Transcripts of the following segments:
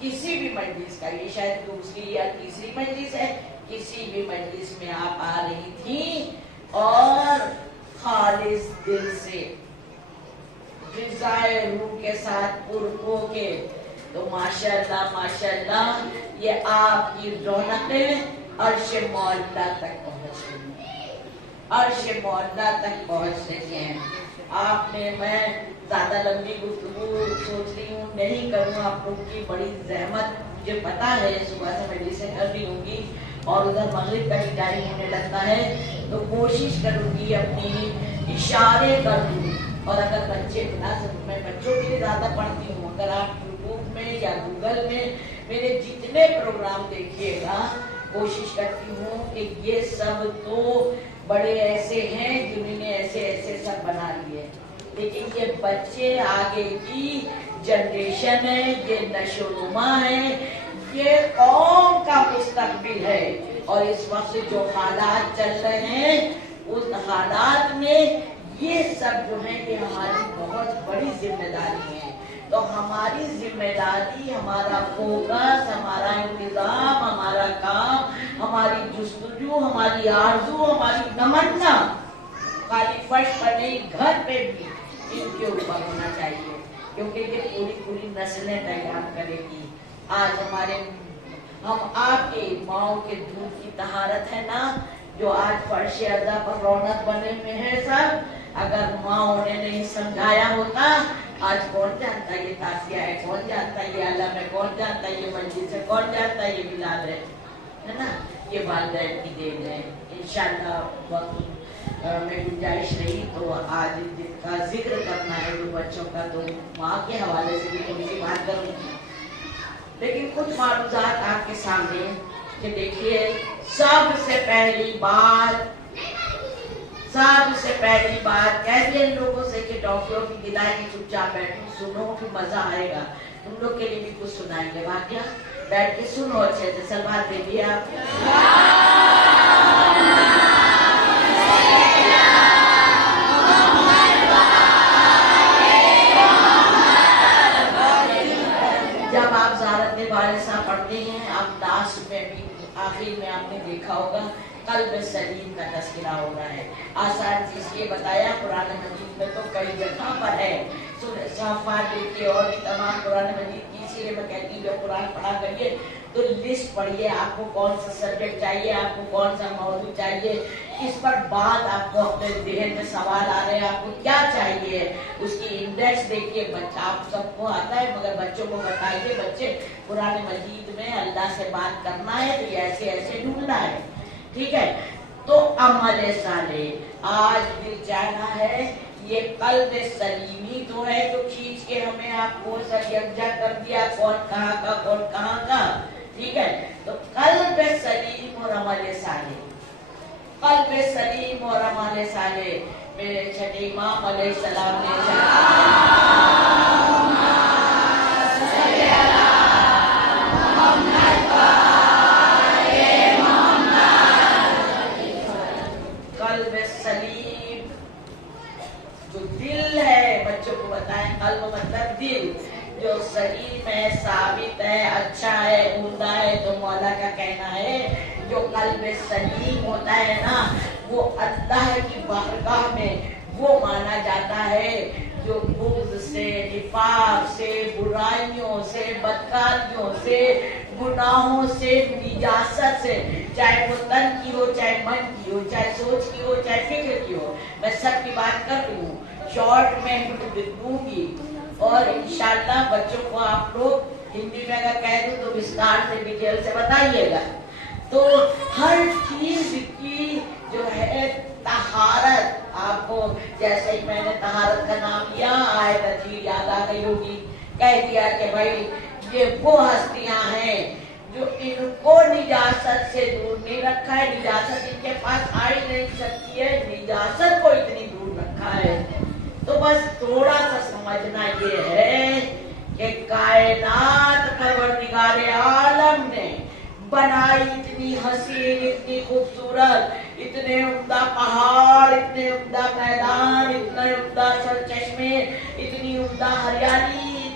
کسی بھی مجلس کا، یہ شاید دوسری یا تیسری مجلس ہے، کسی بھی مجلس میں آپ آ رہی تھیں اور خالص دل سے غذائے روح کے ساتھ پرکو کے، تو ماشاءاللہ یہ آپ کی رونقیں عرش مولا تک پہنچ رہی ہیں، عرش مولا تک پہنچ رہی ہیں۔ آپ نے، میں زیادہ لمبی گفتگو سوچ رہی ہوں نہیں کروں، آپ لوگ کی بڑی زحمت مجھے پتا ہے، صبح سے مجلسیں کر رہی ہوں گی اور ادھر مغرب کا بھی ٹائم ہونے لگتا ہے، تو کوشش کروں گی اپنی اشارے کر دوں، اور اگر بچے میں بچوں کے لیے زیادہ پڑھتی ہوں، اگر آپ یوٹیوب میں یا گوگل میں میرے جتنے پروگرام دیکھیے گا، کوشش کرتی ہوں کہ یہ سب تو بڑے ایسے ہیں جنہوں نے ایسے سب بنا لیے، لیکن یہ بچے آگے کی جنریشن ہے، یہ نشو و نما ہے، یہ قوم کا مستقبل ہے، اور اس وقت جو حالات چل رہے ہیں اس حالات میں یہ سب جو ہیں یہ ہماری بہت بڑی ذمہ داری ہے۔ تو ہماری ذمہ داری، ہمارا فوکس، ہمارا انتظام، ہمارا کام، ہماری جستجو، ہماری آرزو، ہماری تمنا خالی فرش پر نہیں، گھر پہ بھی ان کے اوپر ہونا چاہیے، کیونکہ یہ پوری نسلیں تیار کرے گی۔ آج ہم آپ کے ماؤں کے دودھ کی طہارت ہے نا، جو آج فرش ادا پر رونق بنے ہوئے ہیں سب، اگر ماؤں نے نہیں سمجھایا ہوتا، آج کون جانتا یہ تاسیہ ہے، کون جانتا یہ علم ہے، کون جانتا یہ مجلس ہے، کون جانتا یہ میلاد ہے نا، یہ والدین کی دین ہے۔ انشاءاللہ وقت میں گنجائش رہی تو آج دن کا ذکر کرنا ہے جو بچوں کا، تو ماں کے حوالے سے بھی تھوڑی سی بات کروں گی، لیکن کچھ معلومات آپ کے سامنے کہ دیکھیے، سب سے پہلی بات کہہ دیا ان لوگوں سے کہ ٹافیوں کی دلائی کی چپ چاپ بیٹھو، سنو کہ مزہ آئے گا، تم لوگ کے لیے بھی کچھ سنائیں گے واقعہ، بیٹھ کے سنو اچھے سے، سلوات دے دیا آپ۔ جب آپ زیارت وارثہ پڑھتے ہیں، آپ داس میں بھی آخر میں آپ نے دیکھا ہوگا قلب سلیم کا تذکرہ ہو رہا ہے۔ آسان چیز یہ بتایا، قرآن مجید میں تو کئی جگہ پر ہے، صافات دیکھیے اور بھی تمام قرآن مجید کی، اسی لیے میں کہتی ہوں جب قرآن پڑھا کریے تو لسٹ پڑھیے، آپ کو کون سا سبجیکٹ چاہیے، آپ کو کون سا موضوع چاہیے، کس پر بات آپ کو اپنے ذہن میں سوال آ رہے ہیں، آپ کو کیا چاہیے، اس کی انڈیکس دیکھیے۔ بچہ آپ سب کو آتا ہے مگر بچوں کو بتائیے، بچے قرآن مجید میں اللہ سے بات کرنا ہے تو ایسے ایسے ڈھونڈنا ہے، ٹھیک ہے۔ تو عمل صالح آج دل چاہنا ہے، یہ قلب سلیمی تو ہے جو کھینچ کے ہمیں آپ کو سب یکجا کر دیا، کون کہاں کا کون کہاں کا، ٹھیک ہے۔ تو قلب سلیم اور عمل صالح، قلب سلیم اور عمل صالح، میرے چھٹے امام علیہ السلام نے قلب سلیم جو دل ہے، بچوں کو بتائیں قلب مطلب دل، جو سلیم ہے، ثابت ہے، اچھا ہے، عمدہ ہے، تو مولا کا کہنا ہے جو قلب سلیم ہوتا ہے نا، وہ اللہ کی بارگاہ میں وہ مانا جاتا ہے جو بغض سے، نفاق سے، برائیوں سے، بدکاریوں سے، گناہوں سے، نجاست سے، چاہے وہ تن کی ہو، چاہے من کی ہو، چاہے سوچ کی ہو، چاہے فکر کی ہو، میں سب کی بات کر رہی ہوں، شارٹ میں دوں گی، اور انشاءاللہ بچوں کو آپ لوگ ہندی میں اگر کہہ دوں تو وستار سے ڈیٹیل سے بتائیے گا۔ تو ہر چیز کی جو ہے طہارت، آپ کو جیسے ہی میں نے طہارت کا نام لیا آیت اچھی یاد آ گئی ہوگی، کہہ دیا کہ بھائی یہ وہ ہستیاں ہیں جو ان کو نجاست سے دور نہیں رکھا ہے، نجاست ان کے پاس آ ہی نہیں سکتی ہے، نجاست کو اتنی دور رکھا ہے۔ تو بس تھوڑا سا سمجھنا یہ ہے کہ کائنات پروردگار عالم نے بنائی اتنی حسین، اتنی خوبصورت، اتنے عمدہ پہاڑ، اتنے عمدہ میدان، اتنے عمدہ سرچشمے، اتنی عمدہ ہریالی،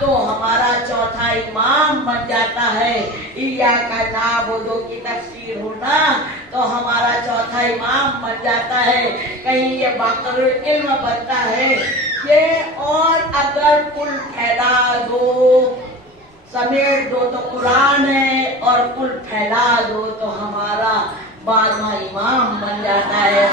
تو ہمارا چوتھا امام بن جاتا ہے. ایاک نعبد کی تفسیر ہونا تو ہمارا چوتھا امام بن جاتا ہے. کہیں یہ باقر علم بنتا ہے کہ اور اگر کل پھیلا دو سمیٹ دو تو قرآن ہے اور کل پھیلا دو تو ہمارا 12واں امام بن جاتا ہے.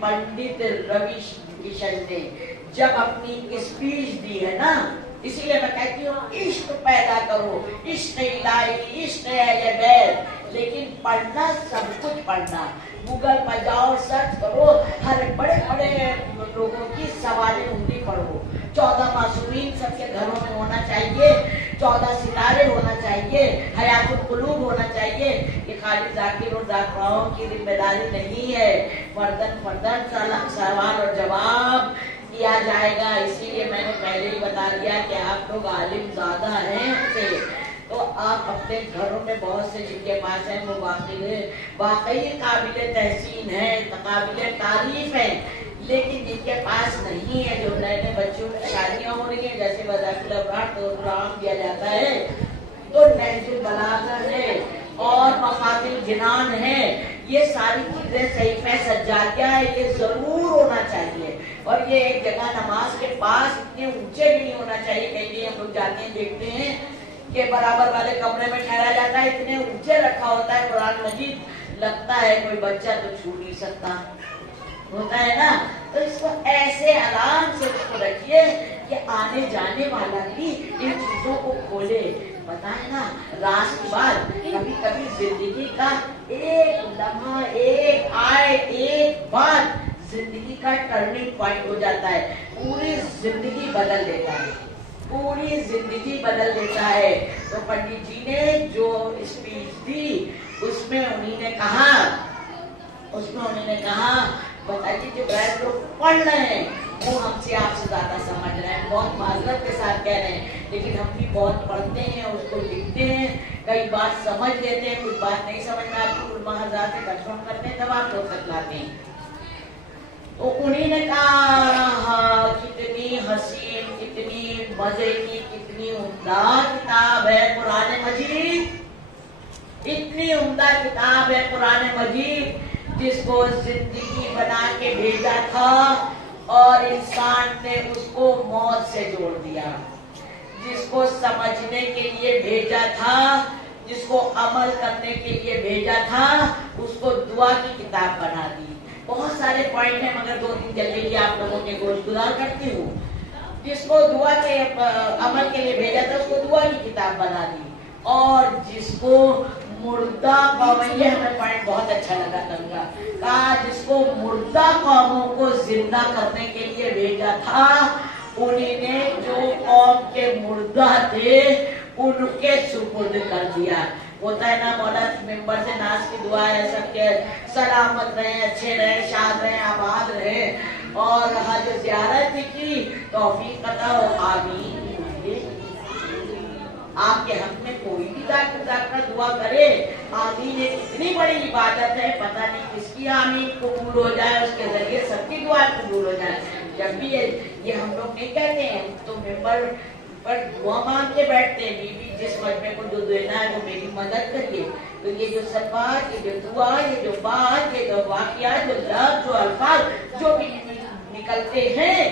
پنڈت روی کشن نے جب اپنی اسپیچ دی ہے نا، اسی لیے میں کہتی ہوں عشق پیدا کرو، عشق الہی، عشق اہل بیت. لیکن پڑھنا سب کچھ پڑھنا، گوگل پر جاؤ سرچ کرو، ہر بڑے بڑے لوگوں کی سوالیں انگلی پڑھو. 14 معصومین سب کے گھروں میں ہونا چاہیے، 14 ستارے ہونا چاہیے، حیات القلوب ہونا چاہیے. یہ خالی ذاکر اور ذاکراؤں کی ذمہ داری نہیں ہے، فردن سوال اور جواب کیا جائے گا. اسی لیے میں نے پہلے ہی بتا دیا کہ آپ لوگ عالم زیادہ ہیں ہم سے، تو آپ اپنے گھروں میں بہت سے جن کے پاس ہیں وہ واقعی قابل تحسین ہے، قابل تعریف ہے. لیکن جن کے پاس نہیں ہے، جو نئے نئے بچوں کی شادیاں ہو رہی ہیں، جیسے وظائف الابرار تو پروگرام دیا جاتا ہے، تو نہج البلاغہ ہے اور مفاتیح الجنان ہے، یہ ساری چیزیں صحیفہ سجادیہ ہے، یہ ضرور ہونا چاہیے. اور یہ ایک جگہ نماز کے پاس اتنے اونچے نہیں ہونا چاہیے. کہیں کہیں ہم لوگ جاتے ہیں دیکھتے ہیں کہ برابر والے کمرے میں ٹھہرا جاتا ہے، اتنے اونچے رکھا ہوتا ہے قرآن مجید، لگتا ہے کوئی بچہ تو چھو نہیں سکتا ہوتا ہے نا. تو اس کو ایسے آرام سے اس کو رکھیے کہ آنے جانے والا بھی ان چیزوں کو کھولے. پتا ہے نا، راز کی بات، کبھی کبھی زندگی کا ایک لمحہ، ایک آئے، ایک بات زندگی کا ٹرننگ پوائنٹ ہو جاتا ہے، پوری زندگی بدل دیتا ہے، پوری زندگی بدل دیتا ہے. تو پنڈت جی نے جو اسپیچ دی اس میں انہوں نے کہا بتائیے جو غیر لوگ پڑھ رہے ہیں وہ ہم سے آپ سے زیادہ سمجھ رہے ہیں، بہت معذرت کے ساتھ کہہ رہے ہیں، لیکن ہم بھی بہت پڑھتے ہیں، اس کو لکھتے ہیں، کئی بات سمجھ لیتے ہیں، کچھ بات نہیں سمجھ میں آپ کو علماء حضرات سے کنفرم کرتے ہیں تب آپ لوگ تک لاتے ہیں. تو انہیں نے کہا کتنی حسین، کتنی مزے کی، کتنی عمدہ کتاب ہے قرآن مجید، اتنی عمدہ کتاب ہے قرآن مجید، جس کو زندگی بنا کے بھیجا تھا اور انسان نے اس کو موت سے جوڑ دیا، جس کو سمجھنے کے لیے بھیجا تھا، جس کو عمل کرنے کے لیے بھیجا تھا، اس کو دعا کی کتاب بنا دی. بہت سارے پوائنٹ ہیں مگر 2-3 جلدی آپ لوگوں کے گوش گزار کرتی ہوں. جس کو دعا کے عمل کے لیے بھیجا تھا اس کو دعا کی کتاب بنا دی، اور جس کو مردہ قوم، یہ ہمیں پوائنٹ بہت اچھا لگا تنگا، کہا جس کو مردہ قوموں کو زندہ کرنے کے لیے بھیجا تھا، انہیں نے جو قوم کے مردہ تھے ان کے سپرد کر دیا. ہوتا ہے نا مولا ممبر سے ناز کی دعا ہے سب کے سلامت رہیں، اچھے رہیں، شاد رہیں، آباد رہیں، اور حج زیارت کی توفیق عطا ہو، آمین. آپ کے حق میں کوئی بھی ذاکر دعا کرے، آمین ایک اتنی بڑی عبادت ہے، پتہ نہیں کس کی آمین قبول ہو جائے، اس کے ذریعے سب کی دعا قبول ہو جائے. جب بھی یہ ہم لوگ نہیں کہتے ہیں تو ممبر پر دعا مانگ کے بیٹھتے ہیں، بی جس مجمع کو جو دینا ہے وہ میری مدد کریے. تو یہ جو سب بات، یہ جو دعا، یہ جو بات، یہ جو واقعات، جو لفظ، جو الفاظ جو بھی نکلتے ہیں،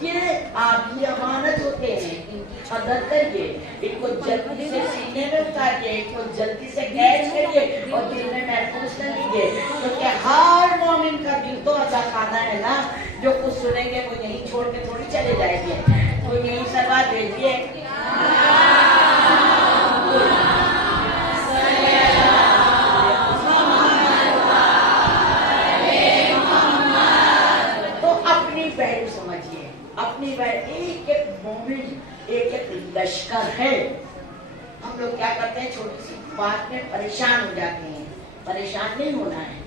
یہ آپ کی امانت ہوتے ہیں، ان کی قدر کریے، ان کو جلدی سے سینے میں اتاریے، ان کو جلدی سے کیچ کریے اور دل میں محفوظ کر لیجیے. کیونکہ ہر مومن کا دل تو عطا خانہ ہے نا، جو کچھ سنیں گے وہ یہیں چھوڑ کے تھوڑی چلے جائیں گے. تو یہی سلوات بھیجیے. ایک ایک مومن ایک ایک لشکر ہے. ہم لوگ کیا کرتے ہیں, چھوٹی سی بات میں پریشان ہو جاتے ہیں. پریشان نہیں ہونا ہے.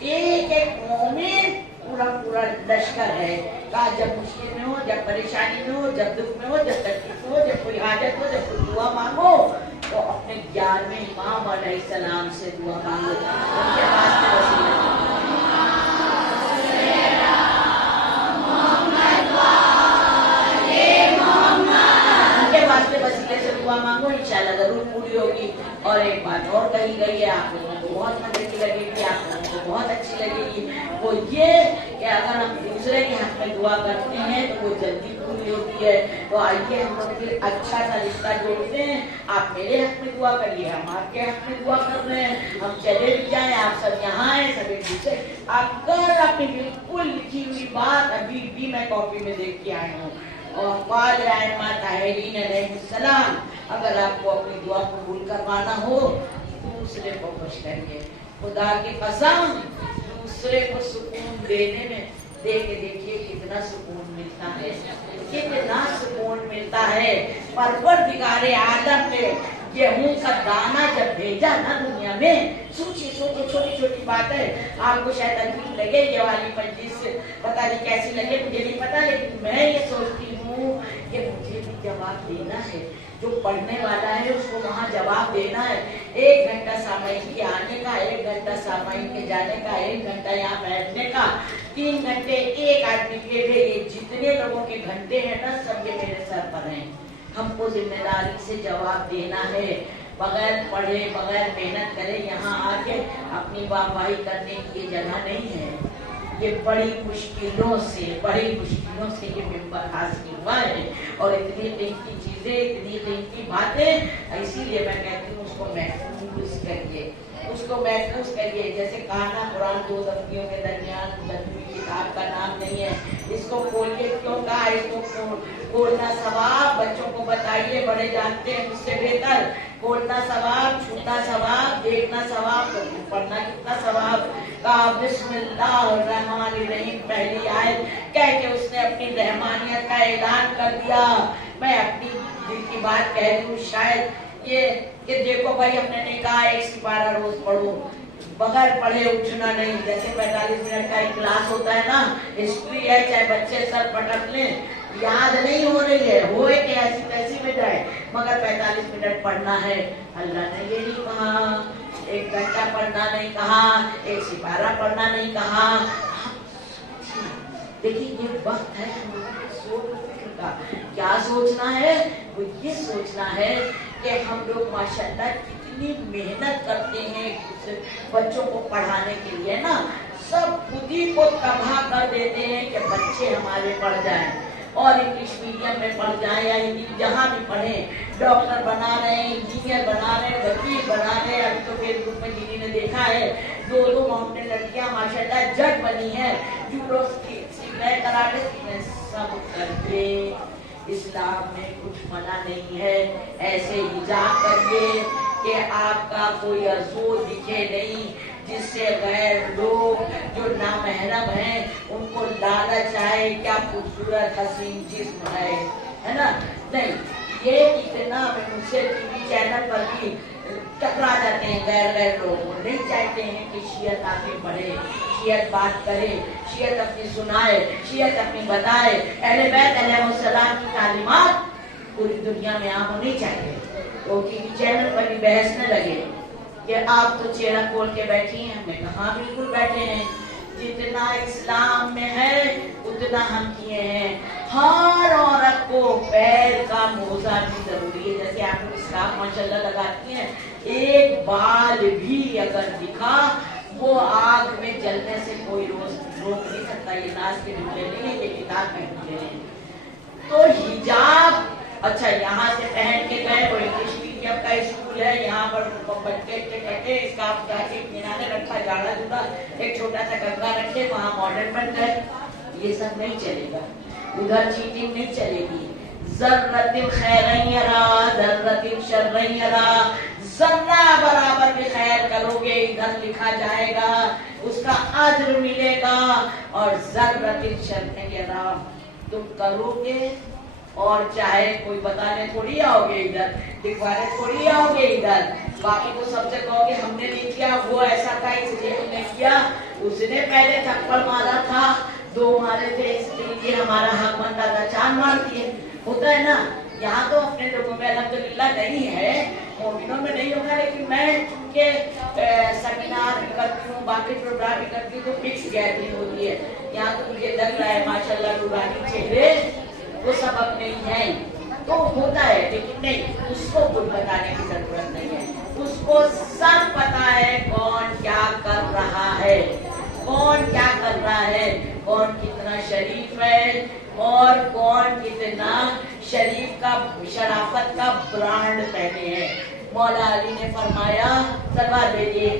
ایک ایک مومن پورا پورا لشکر ہے. کہا جب مشکل میں ہو, جب پریشانی میں ہو, جب دکھ میں ہو, جب تکلیف ہو, جب کوئی حاجت ہو, جب کوئی دعا مانگو تو اپنے 11ویں امام علیہ السلام سے دعا مانگو. ان کے واسطے وسیلہ واسطے وسیلے سے دعا مانگو, انشاءاللہ ضرور پوری ہوگی. اور ایک بات اور کہی گئی ہے, آپ لوگوں کو بہت مزے کی لگے گی, آپ لوگوں کو بہت اچھی لگے گی. وہ یہ کہ اگر ہم دوسرے کے حق میں دعا کرتے ہیں تو وہ جلدی پوری ہوتی ہے. تو آئیے ہم لوگ پھر اچھا سا رشتہ جوڑتے ہیں. آپ میرے حق میں دعا کریے, ہم آپ کے حق میں دعا کر رہے ہیں. ہم چلے بھی جائیں, آپ سب یہاں ہیں, سب ایک دوسرے. آپ کل اپنی بالکل لکھی ہوئی بات ابھی بھی میں کاپی میں دیکھ کے آئی ہوں. اور قال ائمہ طاہرین علیہ السلام, اگر آپ کو اپنی دعا قبول کروانا ہو دوسرے کو خوش کریے. خدا کی قسم دوسرے کو سکون دینے میں دے کے دیکھیے کتنا سکون ملتا ہے, کتنا سکون ملتا ہے. پروردگار عالم نے گیہوں کا دانہ جب بھیجا نا دنیا میں, سوچیے چھوٹی چھوٹی بات ہے. آپ کو شاید عجیب لگے یہ والی مجلس, پتہ نہیں کیسی لگے, مجھے نہیں پتا, لیکن میں یہ سوچتی ہوں کہ مجھے بھی جواب دینا ہے. جو پڑھنے والا ہے اس کو وہاں جواب دینا ہے. 1 گھنٹہ سامعین کے آنے کا, 1 گھنٹہ سامعین کے جانے کا, 1 گھنٹہ یہاں بیٹھنے کا, 3 گھنٹے ایک آدمی کے لیے. یہ جتنے لوگوں کے گھنٹے ہیں نا سب یہ میرے سر پر ہیں. ہم کو ذمہ داری سے جواب دینا ہے. بغیر پڑھے بغیر محنت کرے یہاں آ کے اپنی واہواہی کرنے کی یہ جگہ نہیں ہے. یہ بڑی مشکلوں سے یہ ممبر حاصل ہوا ہے. اور اتنی قیمتی چیزیں, اتنی قیمتی باتیں, اسی لیے میں کہتی ہوں اس کو محفوظ کریے, اس کو محفوظ کریے. جیسے کہا نا قرآن 2 دفتیوں کے درمیان دفتری کتاب کا نام نہیں ہے. اس کو کھولئے, کیوں کہا اس کو کھولنا ثواب. بچوں کو بتائیے, بڑے جانتے ہیں مجھ سے بہتر. کھولنا ثواب, چھوٹنا ثواب, دیکھنا ثواب, پڑھنا کتنا ثواب. کہا بسم اللہ الرحمن الرحیم پہلی آیت کہہ کے اس نے اپنی رحمانیت کا اعلان کر دیا. میں اپنی دل کی بات کہہ رہی ہوں, شاید یہ کہ دیکھو بھائی ہم نے نہیں کہا 1 سپارہ روز پڑھو, بغیر پڑھے اٹھنا نہیں. جیسے 45 منٹ کا ایک کلاس ہوتا ہے نا, ہسٹری ہے, چاہے بچے سر پٹک لیں, یاد نہیں ہو رہی ہے, ہوئے کہ ایسی تیسی میں جائے, مگر 45 منٹ پڑھنا ہے. اللہ نے یہ نہیں کہا 1 گھنٹہ پڑھنا نہیں کہا, 1 سپارہ پڑھنا نہیں کہا. دیکھیے یہ وقت ہے سوچ فکر کا. کیا سوچنا ہے؟ وہ یہ سوچنا ہے کہ ہم لوگ ماشاءاللہ کتنی محنت کرتے ہیں بچوں کو پڑھانے کے لیے نا. سب خود ہی کو تباہ کر دیتے ہیں کہ بچے ہمارے پڑھ جائیں اور انگلش میڈیم میں پڑھ جائیں یا ہندی جہاں بھی پڑھیں. ڈاکٹر بنا رہے ہیں, انجینئر بنا رہے ہیں, وکیل بنا رہے ہیں. ابھی تو فیس بک میں جنہی نے دیکھا ہے 2 ماؤنٹین لڑکیاں ماشاءاللہ جج بنی ہیں, جوڈو سیکھ رہے, کراٹے سیکھ رہے, سب کر کے. اسلام میں کچھ منع نہیں ہے. ایسے حجاب کریے کہ آپ کا کوئی عضو دکھے نہیں, جس سے غیر لوگ جو نامحرم ہیں ان کو لالچ آئے کیا خوبصورت حسین جسم ہے نا. نہیں, یہ اتنا مجھ سے ٹی وی چینل پر بھی ٹکرا جاتے ہیں غیر لوگ. وہ نہیں چاہتے ہیں کہ شیعت آگے بڑھے, شیعت بات کرے, شیعت اپنی سنائے, شیعت اپنی بتائے. اہل بیت علیہ السلام کی تعلیمات پوری دنیا میں عام ہونی چاہیے. تو ٹی وی چینل پر بھی بحث نہ لگے کہ آپ تو چہرہ کھول کے بیٹھی ہیں. ہم نے کہاں بالکل بیٹھے ہیں. جتنا اسلام میں ہے اتنا ہم کیے ہیں. ہر عورت کو پیر کا موزہ بھی ضروری ہے. جیسے آپ لوگ اسکارف ماشاءاللہ لگاتی ہیں, ایک بال بھی اگر دکھا وہ آگ میں جلنے سے کوئی روک نہیں سکتا. یہ ناز کے ڈھونڈے نہیں ہیں, یہ کتاب میں ڈھونڈے ہیں. تو حجاب اچھا یہاں سے پہن کے گئے, وہ انگلش میڈیم کا اسکول ہے, یہاں پر بچے کٹے اسکارف جا کے کنارے رکھا, جاڑا جوتا ایک چھوٹا سا گنگا رکھے, وہاں ماڈرن بن گئے. یہ سب نہیں چلے گا, ادھر چیٹنگ نہیں چلے گی. ذرۃ خیرا یرا ذرۃ شرا یرا, ذرہ برابر بھی خیر کرو گے ادھر لکھا جائے گا, اس کا اجر ملے گا. اور ذرۃ شرا یرا تم کرو گے اور چاہے کوئی بتانے تھوڑی آؤ گے ادھر، دکھوانے تھوڑی آؤ گے ادھر، باقی تو سب سے کہو گے ہم نے نہیں کیا، وہ ایسا تھا اس لیے ہم نے کیا، اس نے پہلے تھپڑ مارا تھا، 2 مارے تھے اس لیے ہمارا حق بنتا تھا 4 مار دیے، ہوتا ہے نا۔ یہاں تو اپنے لوگوں میں الحمدللہ نہیں ہے، مومنوں میں نہیں ہوگا، لیکن میں چونکہ سیمینار بھی کرتی ہوں، باقی پروگرام بھی کرتی ہوں، تو فکس گیدرنگ ہوتی ہے۔ یہاں تو مجھے لگ رہا ہے ماشاءاللہ نورانی چہرے وہ سب اپنے ہی ہیں، تو ہوتا ہے، لیکن نہیں، اس کو کچھ بتانے کی ضرورت نہیں ہے، اس کو سب پتا ہے کون کیا کر رہا ہے، کون کیا کر رہا ہے، کون کتنا شریف ہے اور کون کتنا شریف کا شرافت کا برانڈ پہنے ہیں۔ مولا علی نے فرمایا، سلوات بھیجیے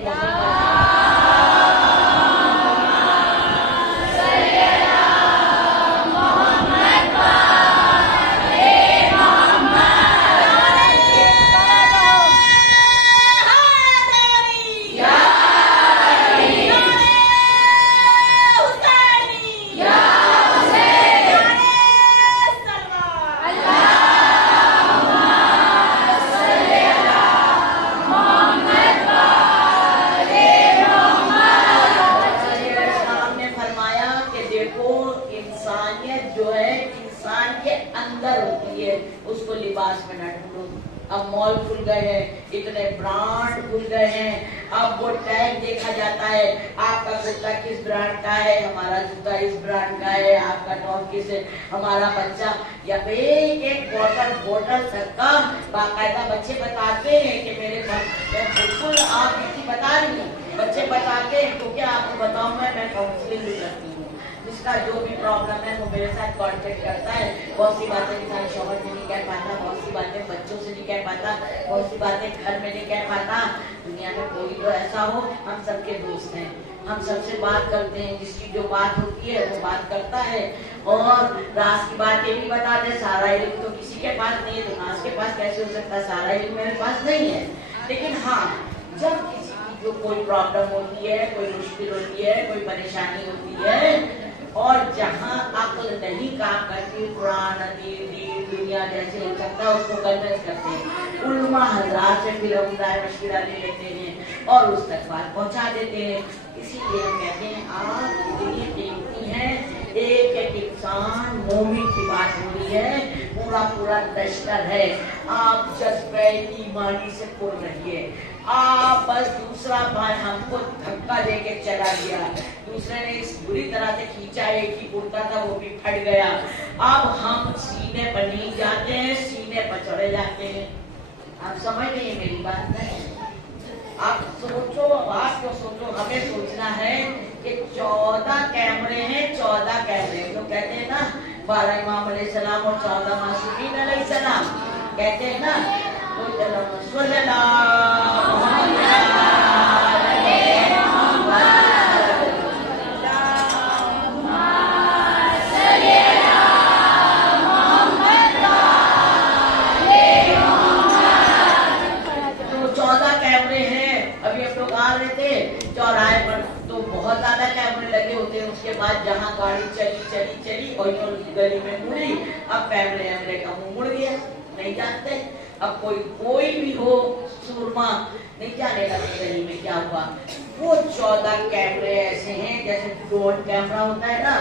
اب مال کھل گئے ہیں، اتنے برانڈ کھل گئے ہیں، اب وہ ٹیگ دیکھا جاتا ہے، آپ کا جوتا کس برانڈ کا ہے، ہمارا جوتا اس برانڈ کا ہے، آپ کا ٹاپ کس ہے، ہمارا بچہ، یا ایک ایک بوٹل تک کا باقاعدہ بچے بتاتے ہیں کہ میرے بالکل آپ اسی بتا رہی ہیں، بچے بتاتے ہیں، کیونکہ آپ کو بتاؤں میں کاؤنسلنگ بھی کرتی ہوں، جس کا جو بھی پرابلم ہے وہ میرے ساتھ کانٹیکٹ کرتا ہے، بہت سی باتیں انسان شوہر سے نہیں کہہ پاتا، بہت سی باتیں بچوں سے نہیں کہہ پاتا، بہت سی باتیں گھر میں نہیں کہہ پاتا، دنیا میں کوئی تو ایسا ہو، ہم سب کے دوست ہیں، ہم سب سے بات کرتے ہیں، جس کی جو بات ہوتی ہے وہ بات کرتا ہے، اور راز کی بات یہ بھی بتا دے، سارا علم تو کسی کے پاس نہیں ہے، تو ناز کے پاس کیسے ہو سکتا ہے، سارا علم میرے پاس نہیں ہے، لیکن ہاں جب کسی کی جو کوئی پرابلم ہوتی ہے، کوئی مشکل ہوتی ہے، کوئی پریشانی ہوتی ہے، اور جہاں عقل نہیں کام کرتی، قرآن حدیث دین دنیا جیسے ہو سکتا ہے اس کو کنورس کرتے ہیں، علماء حضرات سے پھر ہم رائے مشورہ لے لیتے ہیں اور اس تک بات پہنچا دیتے ہیں۔ اسی لیے ہم کہتے ہیں آپ اتنی قیمتی ہیں، ایک ایک انسان مومن کی بات ہو رہی ہے، پورا پورا لشکر ہے، آپ جذبہ ایمانی سے پر رہیے، آپ بس دوسرا بار ہم کو دھکا دے کے چلا گیا، دوسرے نے اس بری طرح سے کھینچا، ایک ہی کرتا تھا وہ بھی پھٹ گیا، اب ہم سینے پر نہیں جاتے ہیں، سینے پر چڑھے جاتے ہیں۔ آپ سمجھ رہے ہیں میری بات نہیں؟ آپ سوچو، آپ کو سوچو، ہمیں سوچنا ہے کہ 14 کیمرے ہیں، 14 کیمرے، لوگ کہتے ہیں نا 12 امام علیہ السلام اور 14 معصومین علیہ السلام، کہتے ہیں نا، تو صلی اللہ چوراہے پر تو بہت زیادہ کیمرے لگے ہوتے ہیں، اس کے بعد جہاں گاڑی چلی اور گلی میں مڑی، اب کیمرے کا منہ مڑ گیا، نہیں جانتے، اب کوئی بھی ہو سورما نہیں جانے گا کہ گلی میں کیا ہوا۔ وہ 14 کیمرے ایسے ہیں جیسے ڈرون کیمرہ ہوتا ہے نا،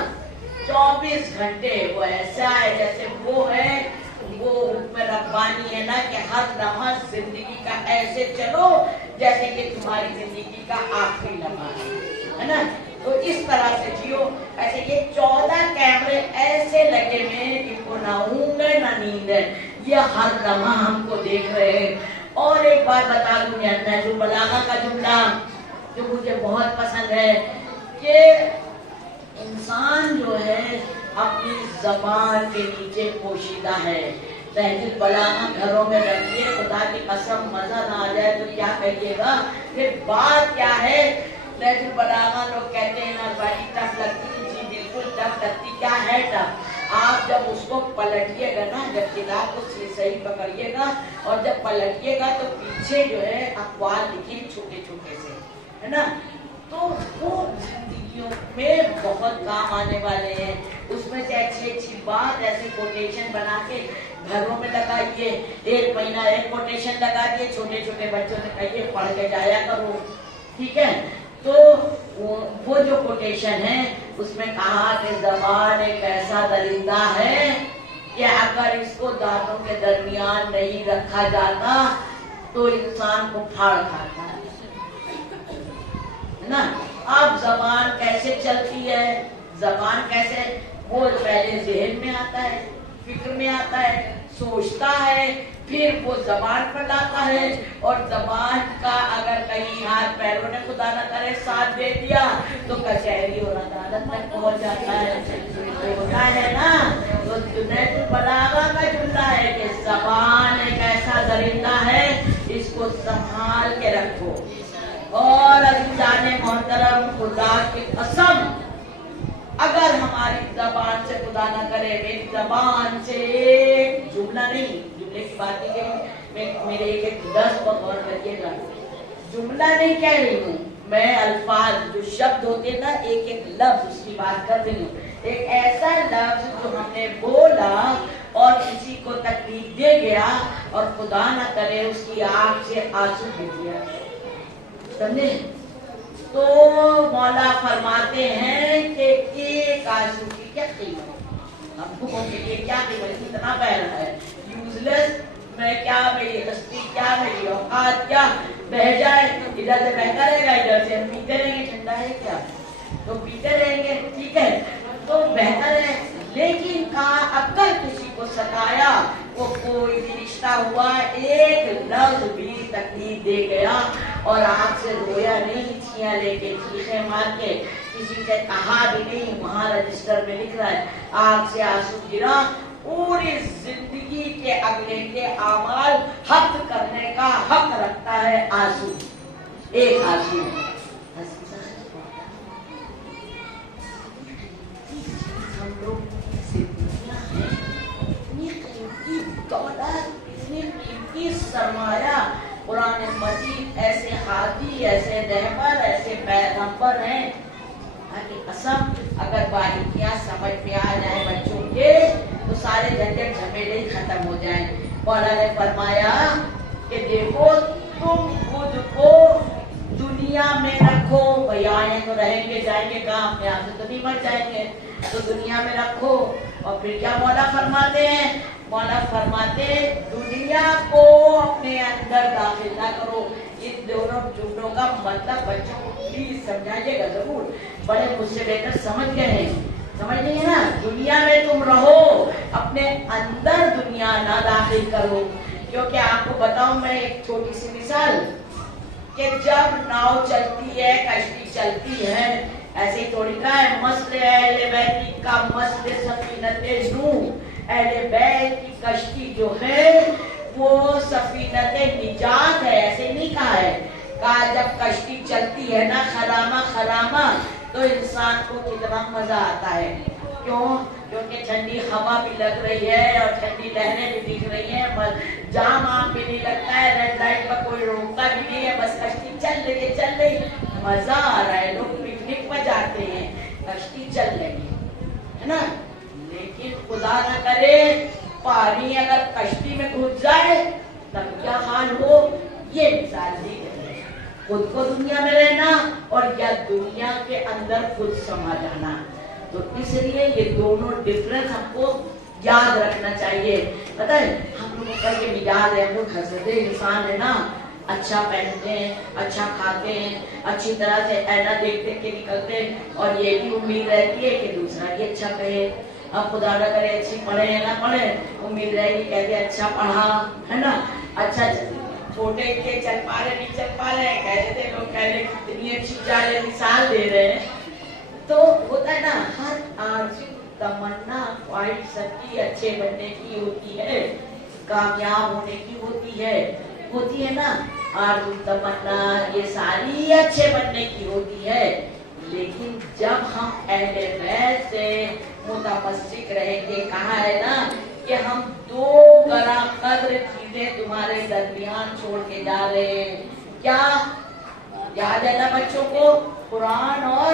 24 گھنٹے وہ ایسا ہے جیسے وہ ہے، وہ حکم ربانی ہے نا کہ ہر لمحہ زندگی کا ایسے چلو جیسے کہ تمہاری زندگی کا آخری لمحہ ہے نا، تو اس طرح سے جیو۔ ایسے یہ 14 کیمرے ایسے لگے ہوئے جن کو نہ اونگ ہے نہ نیند ہے، یہ ہر لمحہ ہم کو دیکھ رہے ہیں۔ اور ایک بات بتا دوں، نہج البلاغہ کا جملہ جو مجھے بہت پسند ہے کہ انسان جو ہے اپنی زبان کے نیچے پوشیدہ ہے۔ نہج البلاغہ گھروں میں رکھیے، خدا کی قسم مزہ نہ آ جائے تو کیا کہیے گا، پھر بات کیا ہے۔ نہج البلاغہ لوگ کہتے ہیں نا بڑی ٹف لگتی، جی بالکل ٹف لگتی، کیا ہے ٹف؟ آپ جب اس کو پلٹیے گا نا، جب کتاب کو صحیح پکڑیے گا اور جب پلٹیے گا تو پیچھے جو ہے اقوال لکھے چھوٹے چھوٹے سے، ہے نا، تو وہ زندگی زندگیوں میں بہت کام آنے والے ہیں. اس میں سے اچھی اچھی بات ایسے کوٹیشن بنا کے گھروں میں لگائیے. ایک مہینہ ایک کوٹیشن لگا دیے, چھوٹے چھوٹے بچوں سے کہیے پڑھ کے جایا کرو, ٹھیک ہے. تو وہ جو کوٹیشن ہے اس میں کہا کہ زبان ایک ایسا درندہ ہے کہ اگر اس کو دانتوں کے درمیان نہیں رکھا جاتا تو انسان کو پھاڑ کھاتا ہے نا. اب زبان کیسے چلتی ہے, زبان کیسے, وہ پہلے ذہن میں آتا ہے, فکر میں آتا ہے, سوچتا ہے, پھر وہ زبان پر لاتا ہے, اور زبان کا اگر کہیں ہاتھ پیروں نے خدا نہ کرے ساتھ دے دیا تو کچہری اور عدالت تک پہنچ جاتا ہے. ہوتا ہے نا. تو جنید البلاغہ کا جملہ ہے کہ زبان ایک ایسا درندہ ہے, اس کو سنبھال کے رکھو. اور عزیزان محترم, خدا کی قسم اگر ہماری زبان سے خدا نہ کرے, میری زبان سے ایک جملہ نہیں, جملے کی بات نہیں کہی, میرے ایک لفظ پر غور کریے گا, جملہ نہیں کہہ رہی ہوں میں, الفاظ جو شبد ہوتے ہیں نا, ایک ایک لفظ اس کی بات کر رہی ہوں. ایک ایسا لفظ جو ہم نے بولا اور کسی کو تکلیف دے گیا اور خدا نہ کرے اس کی آنکھ سے آنسو گر گیا, سمجھے, تو مولا فرماتے ہیں کہ ایک آنسو کی کیا قیمت, ہم کو کے لیے کیا قیمت, اتنا بہنا ہے, یوزلیس, میں کیا, میری ہستی کیا, میری اوقات کیا, بہ جائے, ادھر سے بہتا رہے گا, ادھر سے ہم پیتے رہیں گے, ٹھنڈا ہے کیا تو پیتے رہیں گے, ٹھیک ہے, تو بہتر ہے. لیکن کہاں اگر کسی کو ستایا, وہ کوئی بھی رشتہ ہوا, ایک لفظ بھی تکلیف دے گیا اور آنکھ سے رویا نہیں, چھیاں لے کے چیخیں مار کے, کسی سے کہا بھی نہیں, وہاں رجسٹر میں لکھ رہا ہے آنکھ سے آنسو گرا, پوری زندگی کے اگلے کے اعمال حق کرنے کا حق رکھتا ہے آنسو, ایک آنسو. ہم لوگ اتنی قیمتی دولت, اتنی قیمتی سرمایہ, قرآن مجید ایسے ہادی, ایسے رہبر, ایسے پیغمبر ہیں کہ قسم اگر باریکیاں سمجھ میں آ جائیں بچوں کے تو سارے جھنجٹ جھمیلے ہی ختم ہو جائیں. مولا نے فرمایا کہ دیکھو تم خود کو دنیا میں رکھو, بھائی آئے تو رہیں گے, جائیں گے کہاں, اپنے آپ سے تو نہیں مر جائیں گے, تو دنیا میں رکھو. اور پھر کیا مولا فرماتے ہیں, مولا فرماتے دنیا کو اپنے اندر داخل نہ کرو. ان دونوں جملوں کا مطلب بچوں کو پلیز سمجھائیے گا ضرور, بڑے مجھ سے بہتر سمجھ گئے ہیں, سمجھ نہیں ہے نا. دنیا میں تم رہو, اپنے اندر دنیا نہ داخل کرو. کیونکہ آپ کو بتاؤں میں ایک چھوٹی سی مثال, کہ جب ناؤ چلتی ہے, کشتی چلتی ہے, ایسے ہی تھوڑی کا ہے. مسل اہل بیت کا مسل سفینت نوح, اہل بیت کی کشتی جو ہے وہ سفینت نجات ہے, ایسے نہیں کہا ہے. کہا جب کشتی چلتی ہے نا خرامہ خرامہ, تو انسان کو کتنا مزہ آتا ہے. کیوں, کیونکہ ٹھنڈی ہوا بھی لگ رہی ہے اور ٹھنڈی لہریں بھی دکھ رہی ہیں, جام آم بھی نہیں لگتا ہے, ریڈ لائٹ پر کوئی روکتا بھی نہیں ہے, بس کشتی چل رہی ہے, چل رہی, مزہ آ رہا ہے. لوگ پکنک پر جاتے ہیں, کشتی چل رہی ہے نا. لیکن خدا نہ کرے پانی اگر کشتی میں گھس جائے تب کیا حال ہو, یہ مثال دی گئی ہے. خود کو دنیا میں رہنا اور یا دنیا کے اندر خود سما جانا. تو اس لیے یہ دونوں ڈفرنس ہم کو یاد رکھنا چاہیے. پتہ ہے ہم لوگوں کا یہ مزاج ہے, ہم لوگ حسدے انسان ہے نا, اچھا پہنتے ہیں, اچھا کھاتے ہیں, اچھی طرح سے اینا دیکھ دیکھ کے نکلتے ہیں, اور یہ بھی امید رہتی ہے کہ دوسرا بھی اچھا کہے. اب خدا نہ کرے اچھی پڑھے یا نہ پڑھے, امید رہے گی کہتے اچھا پڑھا ہے نا, اچھا چھوٹے کے چل پا رہے نہیں چل پا رہے, کہتے تھے لوگ کہہ رہے کتنی اچھی چال مثال دے رہے ہیں. تو ہوتا ہے نا, ہر آرزو تمنا خواہش سب کی اچھے بننے کی ہوتی ہے, کامیاب ہونے کی ہوتی ہے نا. آرزو تمنا یہ ساری اچھے بننے کی ہوتی ہے. لیکن جب ہم اہل بیت سے متمسک رہیں گے, کہا ہے نا کہ ہم 2 گرا قدر چیزیں تمہارے درمیان چھوڑ کے جا رہے ہیں. کیا یاد ہے نا بچوں کو, قرآن اور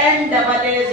NAAZ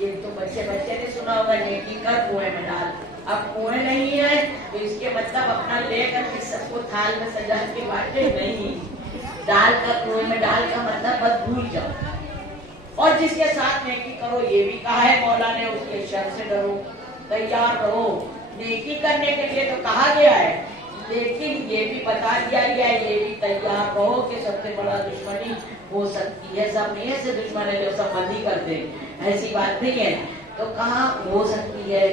یہ تو بچے نے سنا ہوگا نیکی کر کنویں میں ڈال. اب کنویں نہیں ہے تو اس کے مطلب اپنا لے کر سب کو تھال میں سجا کے بانٹے نہیں. ڈال کر کنویں میں ڈال کا مطلب بس بھول جاؤ. اور جس کے ساتھ نیکی کرو یہ بھی کہا ہے مولا نے, اس کے شر سے ڈرو, تیار رہو. نیکی کرنے کے لیے تو کہا گیا ہے, لیکن یہ بھی بتا دیا گیا ہے یہ بھی تیار رہو کہ سب سے بڑا دشمنی ہو سکتی ہے. سب نہیں ایسے دشمن ہے جو سب بندی کرتے, ایسی بات نہیں ہے. تو کہاں ہو سکتی ہے.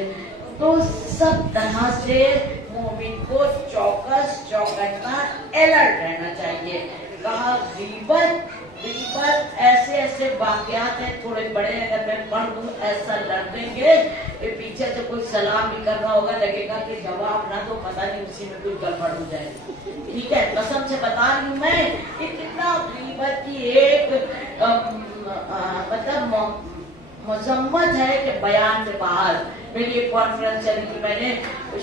تو سب طرح سے مومن کو چوکس چوکنا الرٹ رہنا چاہیے. کہا غیبت ایسے واقعات ہیں تھوڑے بڑے, اگر میں پڑھ دوں ایسا لڑ دیں گے کہ پیچھے سے کوئی سلام بھی کرنا ہوگا لگے گا کہ جواب نہ تو پتہ نہیں اسی میں کوئی گڑبڑ ہو جائے. ٹھیک ہے, قسم سے بتا رہی ہوں میں کہ کتنا غیبت کی ایک مطلب مذمت ہے کہ بیان سے باہر. میری ایک کانفرنس چلی تھی, میں نے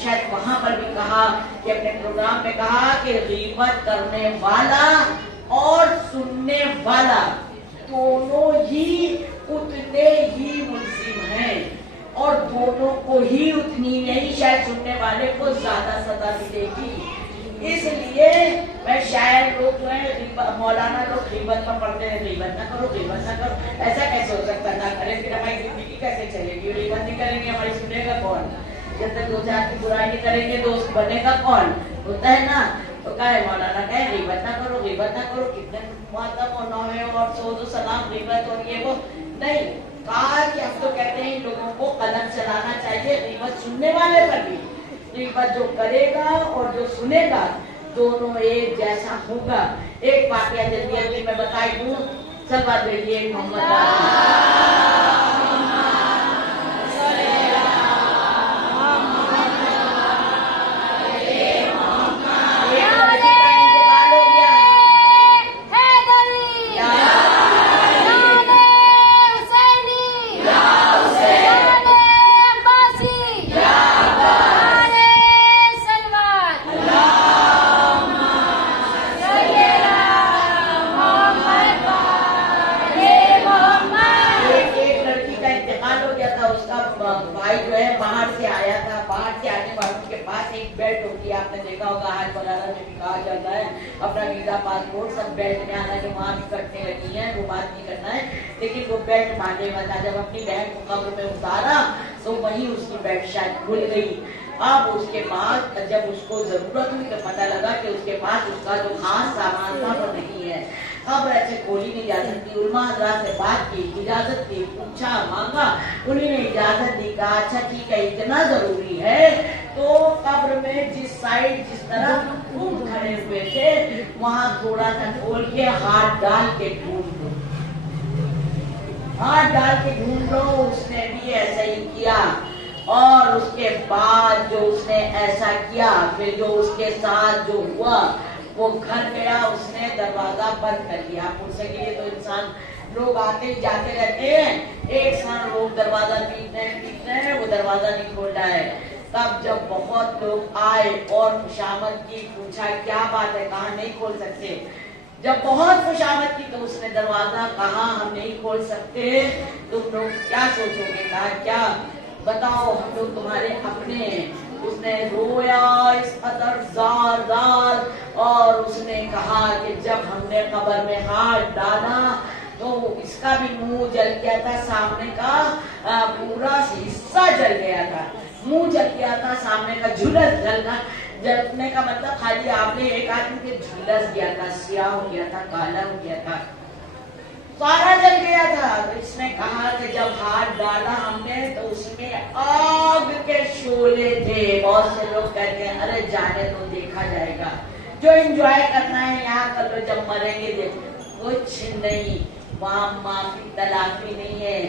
شاید وہاں پر بھی کہا کہ اپنے پروگرام میں کہا کہ غیبت کرنے والا اور سننے والا دونوں ہی اتنے ہی ملزم ہیں, اور دونوں کو ہی اتنی نہیں, شاید سننے والے کو زیادہ سزا ملے گی. اس لیے میں شاعر لوگ جو ہیں مولانا لوگ غیبت پر پڑھتے ہیں, غیبت نہ کرو, غیبت نہ کرو. ایسا کیسے ہو سکتا ہے, نہ کریں پھر ہماری زندگی کیسے چلے گی. غیبت نہیں کریں گے ہماری سنے گا کون, جب تک دو چار کی برائی نہیں کریں گے دوست بنے گا کون, ہوتا ہے نا. تو کہے مولانا کہے غیبت نہ کرو, غیبت نہ کرو. کتنے مطلب اور نوے اور سوز و سلام غیبت اور یہ وہ نہیں کہا کہ ہم تو کہتے ہیں لوگوں کو قلم چلانا چاہیے غیبت سننے والے پر بھی. غیبت جو کرے گا اور جو سنے گا دونوں ایک جیسا ہوگا. ایک واقعہ جلدی میں بتائی دوں, سلوات بھیجیے محمد. اپنا ویزا پاسپورٹ سب بیلٹ میں آنا, جو وہاں بھی کٹنے لگی ہیں وہ بات نہیں کرنا ہے, لیکن وہ بیلٹ باندھے والا جب اپنی بہن کو قبر میں اتارا تو وہیں اس کی بیلٹ شاید کھل گئی. اب اس کے بعد جب اس کو ضرورت ہوئی تو پتہ لگا کہ اس کے پاس اس کا جو خاص سامان تھا وہ نہیں ہے. قبر ایسے کھولی نہیں جا سکتی. علماء حضرات سے بات کی, اجازت کی, پوچھا, مانگا, انہیں نے اجازت دی. کہا اچھا ٹھیک ہے اتنا ضروری ہے تو قبر میں جس سائڈ جس طرح خود کھڑے ہوئے تھے وہاں تھوڑا سا کھول کے ہاتھ ڈال کے ڈھونڈ لو, ہاتھ ڈال کے ڈھونڈ لو. اس نے بھی ایسا ہی کیا, اور اس کے بعد جو اس نے ایسا کیا پھر جو اس کے ساتھ جو ہوا وہ گھر گیا, اس نے دروازہ بند کر دیا. پرسے کے لیے تو انسان لوگ آتے جاتے رہتے ہیں, ایک ساتھ لوگ دروازہ پیٹتے ہیں, وہ دروازہ نہیں کھول رہا ہے. تب جب بہت لوگ آئے اور خوشامد کی, پوچھا کیا بات ہے, کہاں نہیں کھول سکتے. جب بہت خوشامد کی تو اس نے دروازہ کہا ہم نہیں کھول سکتے, تم لوگ کیا سوچو گے. کہا کیا بتاؤ, ہم لوگ تمہارے اپنے ہیں. اس نے رویا اس قدر زار زار, اور اس نے کہا کہ جب ہم نے قبر میں ہاتھ ڈالا تو اس کا بھی منہ جل گیا تھا, سامنے کا پورا حصہ جل گیا تھا, منہ جل گیا تھا, سامنے کا جھلس جلنا. جلنے کا مطلب خالی آپ نے ایک آدمی کے جھلس گیا تھا, سیاہ ہو گیا تھا, کالا ہو گیا تھا, سارا جل گیا تھا. اس نے کہا کہ جب ہاتھ ڈالا ہم نے تو اس میں آگ کے شعلے تھے. بہت سے لوگ کہتے ہیں ارے جانے تو دیکھا جائے گا, جو انجوائے کرنا ہے یہاں کر لو, جب مریں گے دیکھو. کچھ نہیں, وہاں معافی تلافی نہیں ہے.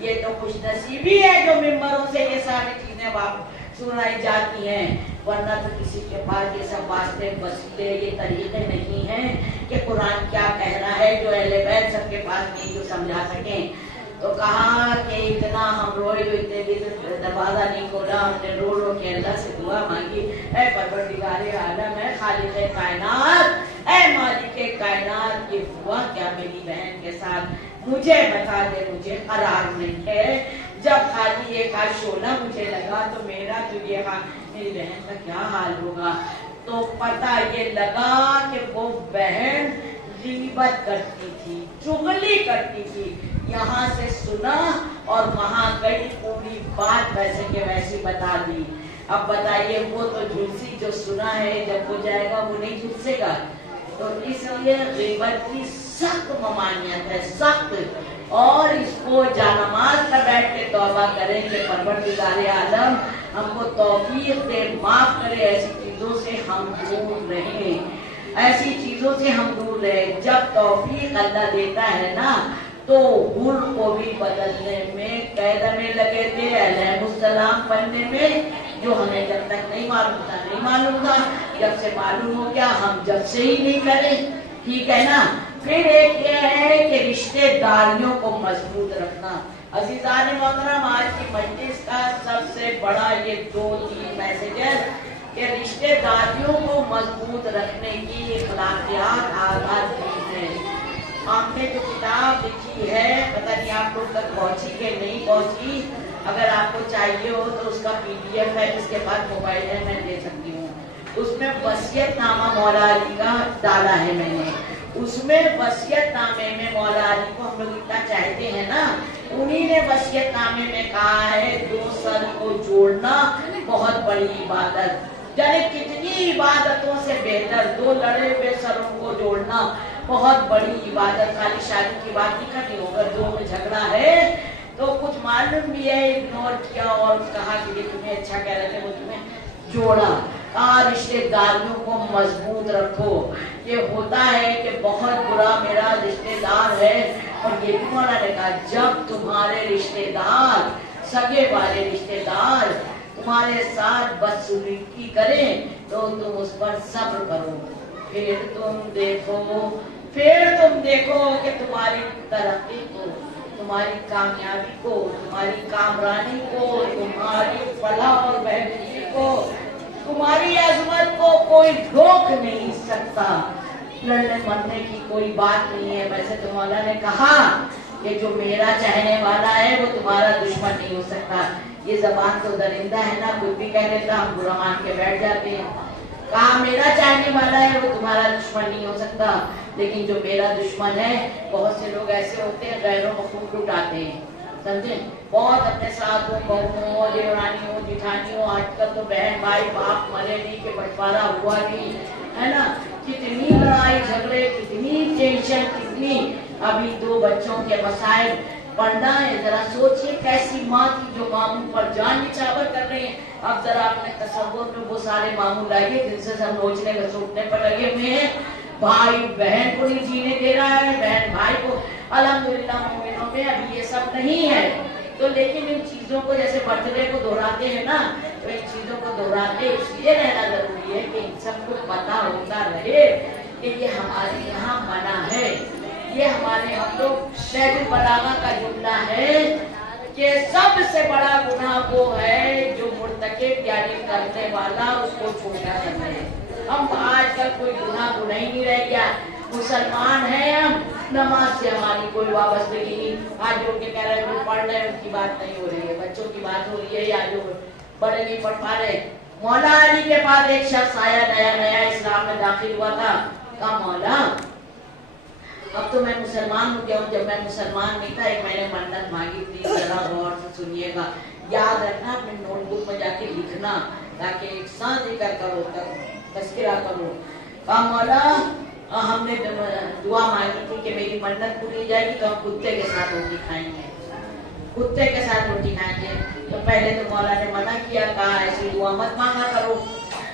یہ تو خوش نصیبی ہے جو ممبروں سے یہ ساری چیزیں سنائی جاتی ہیں, ورنہ تو کسی کے پاس یہ سب واسطے وسیلے یہ طریقے نہیں ہیں کہ قرآن کیا کہہ رہا ہے جو اہل بیت سب کے پاس نہیں جو سمجھا سکیں. تو کہا کہ اتنا ہم روئے, جو اتنے دن دروازہ نہیں کھولا, ہم نے رو رو کے اللہ سے دعا مانگی, اے پروردگار عالم, اے خالق کائنات, اے مالک کائنات, یہ ہوا کیا میری بہن کے ساتھ, مجھے بتا دے, مجھے قرار نہیں ہے. جب خالی ایک آدھ شولہ مجھے لگا تو میرا تو یہ میری بہن کا کیا حال ہوگا. تو پتہ یہ لگا کہ وہ بہن غیبت کرتی تھی, چغلی کرتی تھی. یہاں سے سنا اور وہاں گئی, پوری بات ویسے کہ ویسی بتا دی. اب بتائیے وہ تو جھلسی جو سنا ہے جب ہو جائے گا وہ نہیں جھلسے گا. تو اس لیے غیبت کی سخت ممانعت ہے, سخت. اور اس کو جانماز پر بیٹھ کے توبہ کریں کہ پروردگار عالم ہم کو توفیق دے, معاف کرے, ایسی چیزوں سے ہم دور رہیں, ایسی چیزوں سے ہم دور رہیں. جب توفیق اللہ دیتا ہے نا تو حر کو بھی بدلنے میں قید میں لگے تھے, علیہ السلام پڑھنے میں, جو ہمیں جب تک نہیں معلوم تھا, جب سے معلوم ہو گیا ہم جب سے ہی نہیں کریں. ٹھیک ہے نا. پھر ایک یہ ہے کہ رشتے داریوں کو مضبوط رکھنا. عزیزان محترم, آج کی مجلس کا سب سے بڑا یہ 2-3 میسج ہے کہ رشتے داریوں کو مضبوط رکھنے کی اخلاقیات آغاز کی ہے. ہم نے جو کتاب لکھی ہے پتہ نہیں آپ لوگ تک پہنچی کہ نہیں پہنچی, اگر آپ کو چاہیے ہو تو اس کا PDF ہے, اس کے بعد موبائل ہے, میں دے سکتی ہوں. اس میں وصیت نامہ مولا علی کا ڈالا ہے میں نے. اس میں وصیت نامے میں مولا علی کو ہم لوگ اتنا چاہتے ہیں نا, انہی نے وصیت نامے میں کہا ہے 2 سر کو جوڑنا بہت بڑی عبادت. یعنی کتنی عبادتوں سے بہتر 2 لڑے ہوئے سروں کو جوڑنا بہت بڑی عبادت. خالی شادی کی بات نہیں کرنی, ہوگا 2 میں جھگڑا ہے تو کچھ معلوم بھی ہے, اگنور کیا اور کہا کہ یہ تمہیں اچھا کہہ رہے تھے, وہ تمہیں جوڑا. رشتے داریوں کو مضبوط رکھو. یہ ہوتا ہے کہ بہت برا میرا رشتے دار ہے, اور یہ بھی مولا نے کہا جب تمہارے رشتے دار, سگے والے رشتے دار تمہارے ساتھ بدسلوکی کریں تو تم اس پر صبر کرو. پھر تم دیکھو کہ تمہاری ترقی کو, تمہاری کامیابی کو, تمہاری کامرانی کو, تمہاری فلاح اور بہبودی کو, تمہاری عظمت کو کوئی روک نہیں سکتا. لڑنے مرنے کی کوئی بات نہیں ہے. ویسے تو مولا نے کہا کہ جو میرا چاہنے والا ہے وہ تمہارا دشمن نہیں ہو سکتا. یہ زبان تو درندہ ہے نا, کچھ بھی کہہ دیتا, ہم برا مان کے بیٹھ جاتے ہیں. کہا میرا چاہنے والا ہے وہ تمہارا دشمن نہیں ہو سکتا, لیکن جو میرا دشمن ہے, بہت سے لوگ ایسے ہوتے ہیں غیروں کو خوب لٹاتے ہیں, سمجھے, بہت اپنے ساتھ ہو, بہو ہو, دیورانی ہو, جٹھانی ہو. آج کل تو بہن بھائی باپ مرے نہیں کہ بٹوارا ہوا نہیں ہے نا. کتنی لڑائی جھگڑے, کتنی ٹینشن, کتنی. ابھی 2 بچوں کے مسائل پڑھنا ہے, ذرا سوچئے کیسی ماں تھی جو ماموں پر جان نچھاور کر رہے ہیں. اب ذرا اپنے تصور میں وہ سارے ماموں لائے جن سے سب نوچنے کا سوٹنے پر لگے ہوئے ہیں. بھائی بہن کو نہیں جینے دے رہا ہے, بہن بھائی کو. الحمدللہ مومنوں میں ابھی یہ سب نہیں ہے. تو لیکن ان چیزوں کو جیسے برتھ ڈے کو دہراتے ہیں نا, تو ان چیزوں کو دہراتے اس لیے رہنا ضروری ہے کہ ان سب کو پتا ہوتا رہے کہ یہ ہمارے یہاں منع ہے. یہ ہمارے ہم لوگ شہر البلاغہ کا جملہ ہے کہ سب سے بڑا گناہ وہ ہے جو مرتکب یعنی کرنے والا اس کو چھوٹا سمجھے. ہم آج کل کوئی گناہ ہی نہیں رہ گیا. مسلمان ہیں ہم, نماز سے ہماری کوئی وابستگی نہیں. آج جو کہ کہہ رہے ہیں جو پڑھ رہے ہیں ان کی بات نہیں ہو رہی ہے, بچوں کی بات ہو رہی ہے, یا جو بڑے نہیں پڑھ پا رہے. مولا علی کے پاس ایک شخص آیا, نیا اسلام میں داخل ہوا تھا. کہا مولا اب تو میں مسلمان ہو گیا ہوں, جب میں مسلمان نہیں تھا ایک میں نے منت مانگی تھی, ذرا غور سے سنیے گا, یاد رکھنا, اپنے نوٹ بک میں جا کے لکھنا تاکہ ایک ساتھ ذکر کرو, تذکرہ کرو. کہا مولا ہم نے دعا مانگی تھی کہ میری منت پوری ہو جائے گی تو ہم کتے کے ساتھ روٹی کھائیں گے, کتے کے ساتھ روٹی کھائیں گے. تو پہلے تو مولا نے منع کیا, کہا ایسی دعا مت مانگا کرو,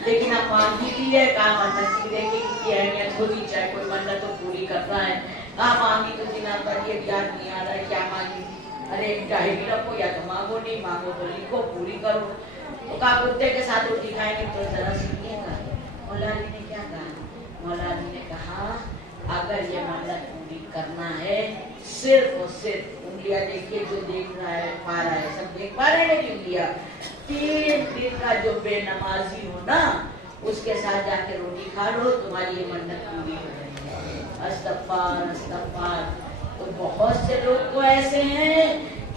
لیکن اب مانگی بھی ہے. کہا منت کی دیکھیں کی اہمیت ہوگی, چاہے کوئی منت تو پوری کرنا ہے. کہا مانگی تو جنا پر یہ یاد نہیں آ رہا ہے کیا مانگی. ارے جاہلی رکھو, یا تو مانگو, نہیں مانگو تو لکھو, پوری کرو. تو کہا کتے کے ساتھ روٹی کھائیں گے. تو ذرا سنیے گا مولا علی نے کیا کہا. مولا علی نے کہا اگر یہ منت پوری کرنا ہے صرف اور صرف, انگلیاں دیکھیے جو دیکھ رہا ہے پا رہا ہے, سب دیکھ پا رہے ہیں کہ انگلیاں, 3 دن کا جو بے نمازی ہو نا اس کے ساتھ جا کے روٹی کھا لو, تمہاری یہ منت پوری ہو جائے گی. استغفار استغفار. تو بہت سے لوگ تو ایسے ہیں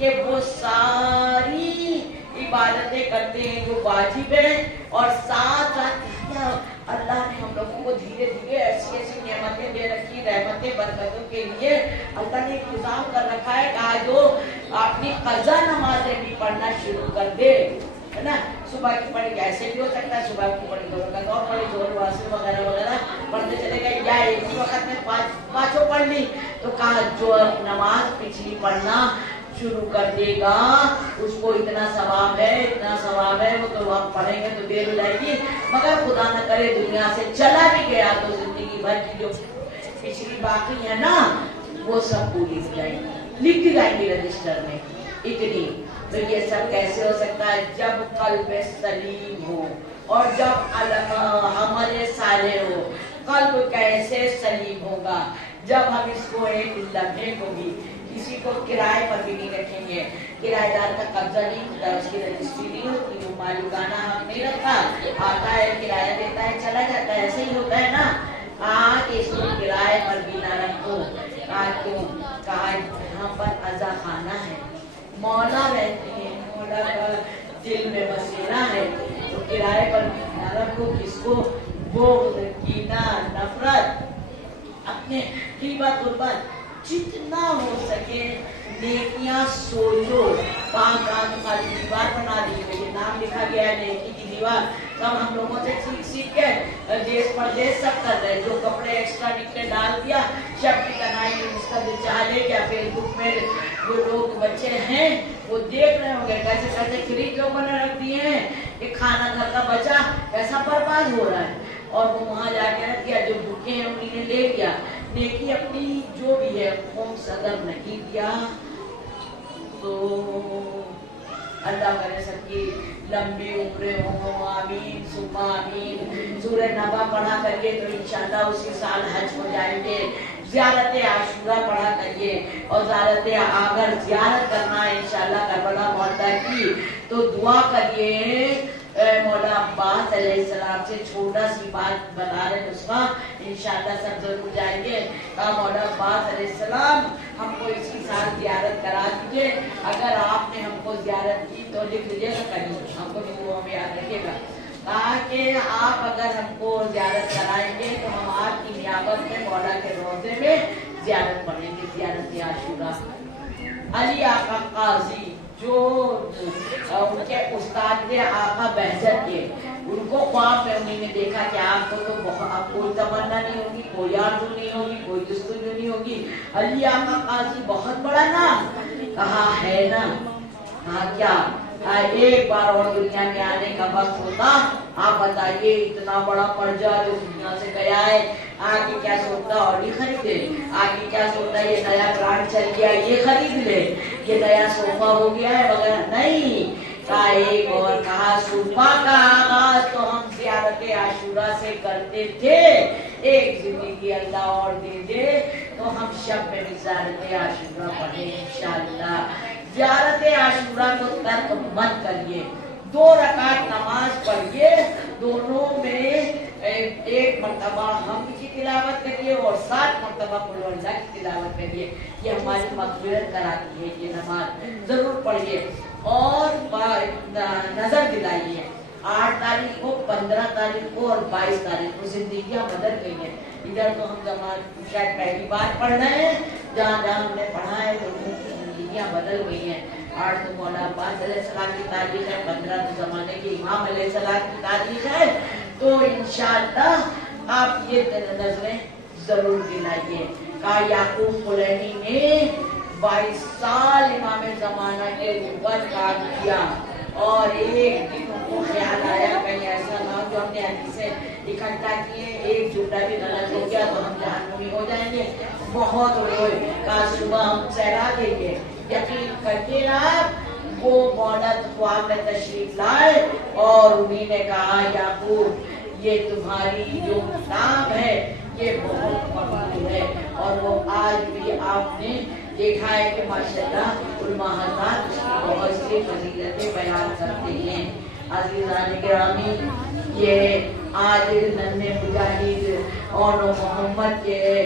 کہ وہ ساری عبادتیں کرتے ہیں جو واجب ہے، اور ساتھ ساتھ اللہ نے ہم لوگوں کو دھیرے دھیرے ایسی ایسی نعمتیں دے رکھی، رحمتیں برکتوں کے لیے اللہ نے انتظام کر رکھا ہے کہ جو اپنی قضا نمازیں بھی پڑھنا شروع کر دے، ہے نا، صبح کی پڑھی ایسے بھی ہو سکتا ہے، صبح کی پڑھی دو رکعت اور پڑھی، زور واسطے وغیرہ وغیرہ پڑھتے چلے گئے، یا ایک ہی وقت میں پانچوں پڑھ لی، تو کہا جو نماز پچھلی پڑھنا شروع کر دے گا اس کو اتنا ثواب ہے، اتنا ثواب ہے، وہ تو آپ پڑھیں گے تو دیر ہو جائے گی، مگر خدا نہ کرے دنیا سے چلا بھی گیا تو زندگی بھر کی جو پچھلی باقی ہے نا وہ سب پوری ہو جائیں گی، لکھ دی جائیں گی رجسٹر میں اتنی۔ تو یہ سب کیسے ہو سکتا ہے؟ جب قلب سلیم ہو اور جب عمل صالح ہو۔ قلب کیسے سلیم ہوگا؟ جب ہم اس کو ایک لمحے کو بھی کسی کو کرائے پر بھی نہیں رکھیں گے، کرایہ دار کا قبضہ نہیں ہوتا، اس کی رجسٹری نہیں ہوتی، وہ مالکانہ حق نہیں رکھتا، آتا ہے کرایہ دیتا ہے چلا جاتا ہے، ایسے ہی ہوتا ہے نا۔ آج اس کو کرائے پر بھی نہ رکھو، کیوں؟ کہا یہاں پر عزا خانہ ہے، مولا رہتی ہے، مولا کا دل میں بسیرا ہے، تو کرائے پر بھی نہ رکھو کس کو؟ بغض، کینہ، نفرت، اپنے غیبت غربت، جتنا ہو سکے نیکیاں سوچو۔ پاک خالی دیوار بنا دی گئی ہے، نام لکھا گیا ہے نیکی کی دیوار، سب ہم لوگوں سے سیکھ کے دیش پردیش سب کر رہے، جو کپڑے ایکسٹرا نکلے ڈال دیا، شب کی تنہائی میں اس کا دل چاہ لے گیا، فیس بک میں جو لوگ بچے ہیں وہ دیکھ رہے ہوں گے کیسے کیسے فریج جو بنا رکھ دیے ہیں کہ کھانا گھر کا بچا ایسا برباد ہو رہا ہے، اور وہ وہاں جا کے رکھ دیا، جو بھوکے ہیں انہیں نے لے گیا۔ نیکی اپنی جو بھی ہے قوم صدر نہیں دیا، تو اللہ کرے سب کی لمبی عمریں ہوں، آمین ثم آمین۔ سورہ نبا پڑھا کریے تو انشاءاللہ اسی سال حج ہو جائیں گے، زیارت عاشورہ پڑھا کریے، اور زیارت اگر زیارت کرنا ہے انشاءاللہ کربلا مولا کی تو دعا کریے، مولا عباس علیہ السلام سے چھوٹا سی بات بتا رہے نسخہ، انشاءاللہ سب ضرور جائیں گے۔ کہا مولا عباس علیہ السلام ہم کو اسی سال زیارت کرا دیجیے، اگر آپ نے ہم کو زیارت کی تو لکھ لیجیے گا، کہیں ہم کو وہ ہمیں یاد رکھے گا۔ کہا کہ آپ اگر ہم کو زیارت کرائیں گے تو ہم آپ کی نیابت میں مولا کے روضے میں زیارت پڑھیں گے، زیارت عاشورہ۔ علی آقا قاضی جو ان کے استاد تھے آقا بہجت کے، ان کو خواب میں انہیں نے دیکھا کہ آپ کو تو اب کوئی تمنا نہیں ہوگی، کوئی آرزو نہیں ہوگی، کوئی جستجو نہیں ہوگی، علی آقا قاضی بہت بڑا نام۔ کہا ہے نا، کہا کیا؟ ایک بار اور دنیا میں آنے کا وقت ہوتا، آپ بتائیے اتنا بڑا پرجا جو دنیا سے گیا ہے آگے کیا سوچتا، اور یہ خریدے، آگے کیا سوچتا یہ نیا برانڈ چل گیا یہ خرید لے، یہ نیا صوفہ ہو گیا ہے وغیرہ نہیں۔ کہا ایک اور، کہا صوفہ کا آغاز تو ہم زیارت عاشورہ سے کرتے تھے، ایک زندگی اللہ اور دے دے تو ہم شب میں بھی زیارت عاشورہ پڑھیں انشاءاللہ۔ زیارت عاشورہ کو ترک مت کریے، 2 رکعت نماز پڑھیے، دونوں میں ایک مرتبہ ہم کی تلاوت کریے اور 7 مرتبہ قل اللہ کی تلاوت کریے، یہ ہماری مغفرت کراتی ہے یہ نماز، ضرور پڑھیے۔ اور نظر دلائیے 8 تاریخ کو، 15 تاریخ کو اور 22 تاریخ کو زندگیاں بدل گئی ہیں، ادھر تو ہم شاید پہلی بار پڑھ رہے ہیں، جہاں جہاں ہم نے پڑھا ہے لوگوں کی زندگیاں بدل گئی ہیں۔ 8 تو مولا عباس علیہ السلام کی تاریخ ہے، 15 تو زمانے کے امام علیہ السلام کی تاریخ ہے، تو انشاءاللہ آپ یہ نظریں ضرور دلائیے۔ کہا یعقوب کلینی نے 22 سال امام زمانہ کے اوپر کام کیا، اور ایک دن ان کو خیال آیا کہیں ایسا نہ جو ہم نے حدیثیں اکٹھا کیے ایک جھوٹا بھی غلط ہو گیا تو ہم جہنمی ہو جائیں گے، بہت روئے۔ کہا صبح ہم سہرا دیں گے، یقین کرتے آپ وہ مولا خواب میں تشریف لائے، اور انہیں نے کہا یعقوب یہ تمہاری جو کتاب ہے یہ بہت مقبول ہے، اور وہ آج بھی آپ نے دیکھا ہے کہ ماشاءاللہ علماء حضرات اس کی بہت سی فضیلتیں بیان کرتے ہیں۔ عزیزان گرامی، یہ آج ننھے مجاہد اور محمد کے